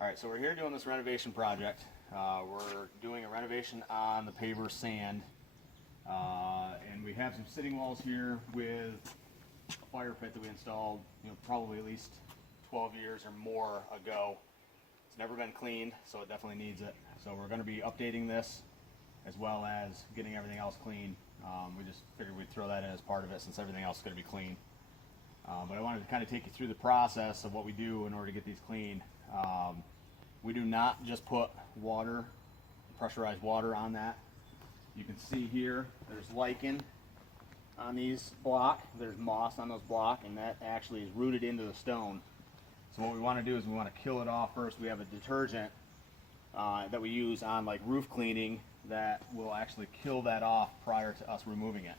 Alright, so we're here doing this renovation project. We're doing a renovation on the paver sand. And we have some sitting walls here with a fire pit that we installed, probably at least 12 years or more ago. It's never been cleaned, so it definitely needs it. So we're going to be updating this as well as getting everything else clean. We just figured we'd throw that in as part of it since everything else is going to be clean. But I wanted to kind of take you through the process of what we do in order to get these clean. We do not just put water, pressurized water on that. You can see here there's lichen on these block, there's moss on those block, and that actually is rooted into the stone. So what we want to do is we want to kill it off first. We have a detergent that we use on like roof cleaning that will actually kill that off prior to us removing it.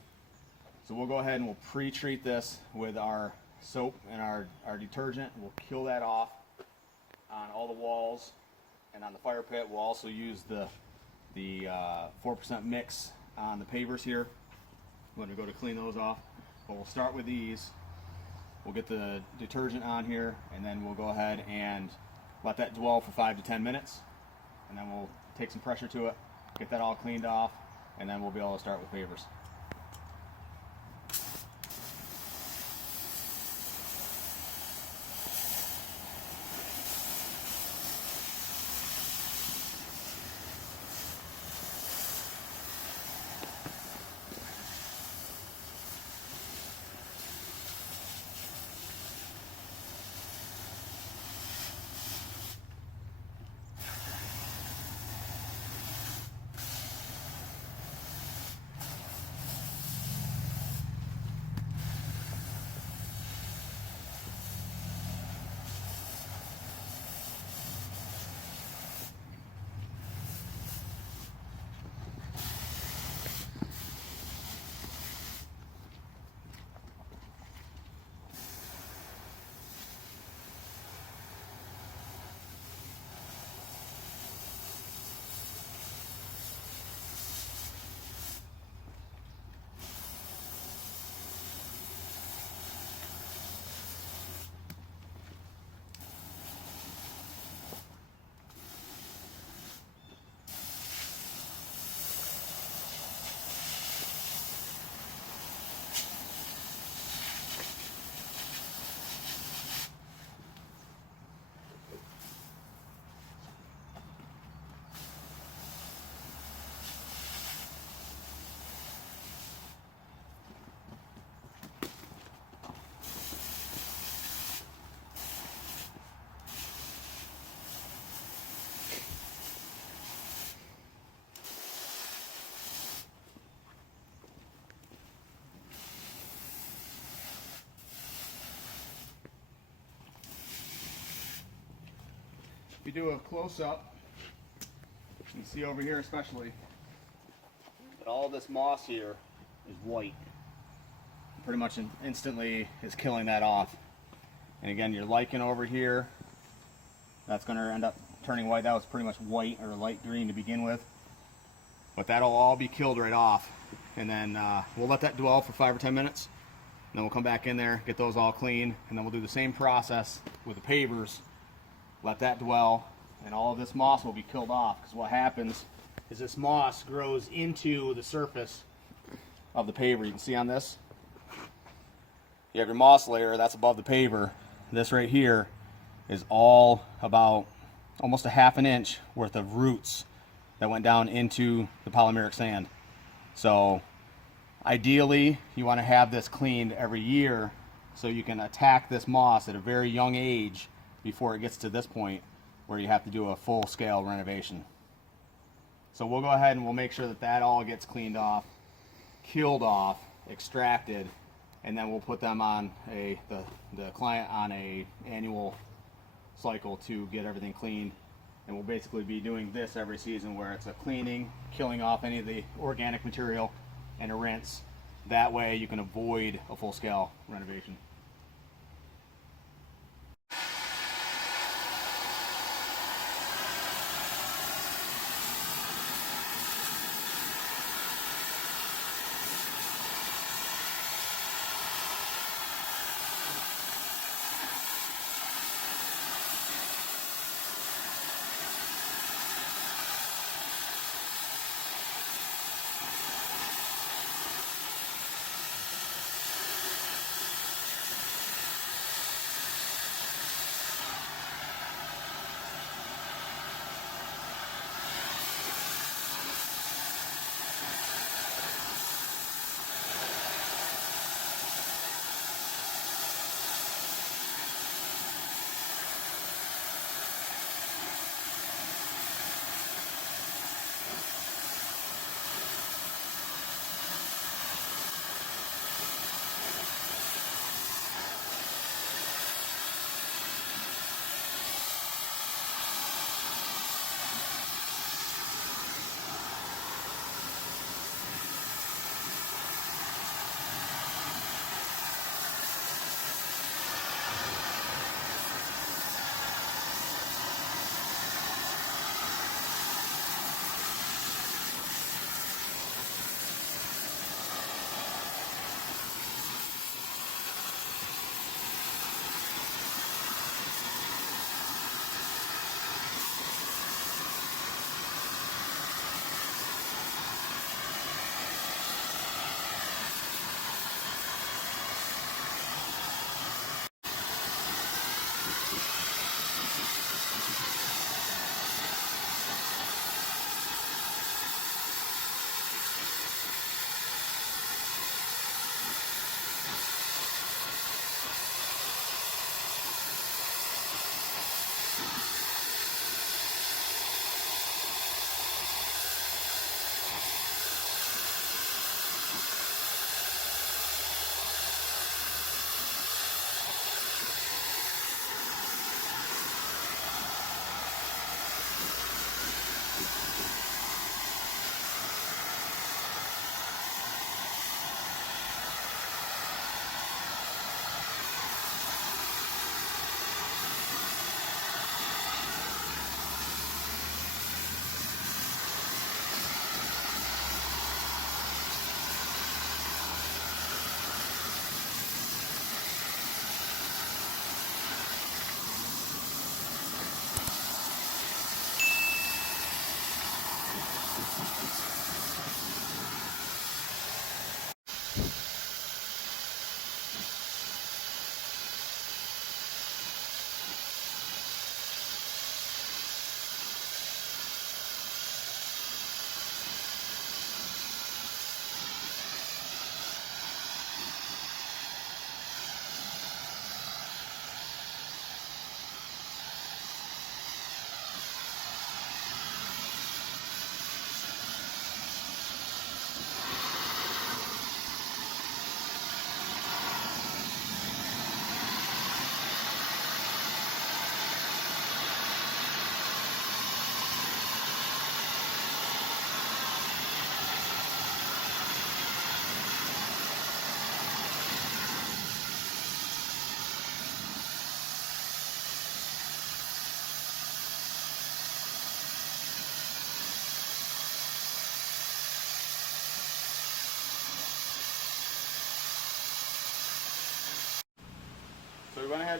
So we'll go ahead and we'll pre-treat this with our soap and our detergent. We'll kill that off on all the walls, and on the fire pit we'll also use the 4% mix on the pavers here. We're going to go to clean those off, but we'll start with these. We'll get the detergent on here, and then we'll go ahead and let that dwell for 5 to 10 minutes, and then we'll take some pressure to it, get that all cleaned off, and then we'll be able to start with pavers. If you do a close-up, you can see over here especially that all this moss here is white. Pretty much instantly is killing that off. And again, your lichen over here, that's going to end up turning white. That was pretty much white or light green to begin with. But that'll all be killed right off. And then we'll let that dwell for 5 or 10 minutes. And then we'll come back in there, get those all clean, and then we'll do the same process with the pavers. Let that dwell, and all of this moss will be killed off, because what happens is this moss grows into the surface of the paver. You can see on this, you have your moss layer that's above the paver. This right here is all about almost a ½ an inch worth of roots that went down into the polymeric sand. So ideally you want to have this cleaned every year so you can attack this moss at a very young age before it gets to this point where you have to do a full-scale renovation. So we'll go ahead and we'll make sure that that all gets cleaned off, killed off, extracted, and then we'll put them on the client on a annual cycle to get everything cleaned. And we'll basically be doing this every season, where it's a cleaning, killing off any of the organic material, and a rinse. That way you can avoid a full-scale renovation.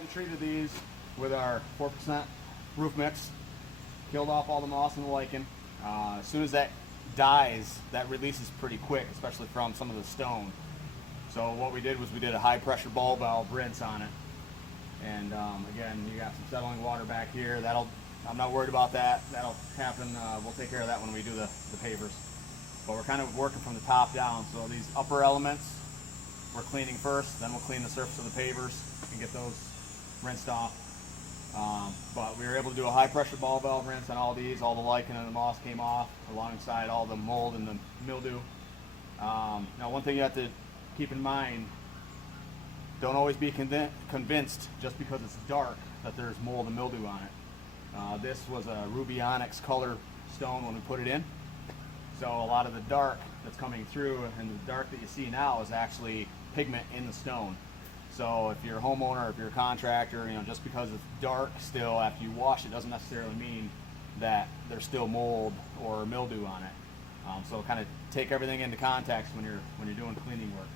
and treated these with our 4% roof mix. Killed off all the moss and the lichen. As soon as that dies, that releases pretty quick, especially from some of the stone. So what we did was we did a high pressure ball valve rinse on it. And again, you got some settling water back here. I'm not worried about that. That'll happen. We'll take care of that when we do the pavers. But we're kind of working from the top down. So these upper elements, we're cleaning first, then we'll clean the surface of the pavers and get those rinsed off. But we were able to do a high pressure ball valve rinse on all these. All the lichen and the moss came off alongside all the mold and the mildew. Now one thing you have to keep in mind, don't always be convinced just because it's dark that there's mold and mildew on it. This was a ruby onyx color stone when we put it in. So a lot of the dark that's coming through and the dark that you see now is actually pigment in the stone. So if you're a homeowner, if you're a contractor, just because it's dark still after you wash it doesn't necessarily mean that there's still mold or mildew on it. So kind of take everything into context when you're doing cleaning work.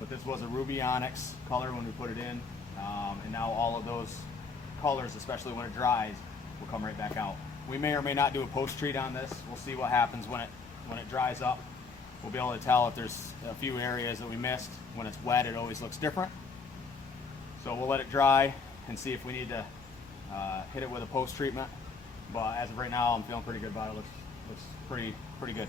But this was a ruby onyx color when we put it in, and now all of those colors, especially when it dries, will come right back out. We may or may not do a post treat on this. We'll see what happens when it dries up. We'll be able to tell if there's a few areas that we missed. When it's wet, it always looks different. So we'll let it dry and see if we need to hit it with a post treatment. But as of right now, I'm feeling pretty good about it. Looks pretty good.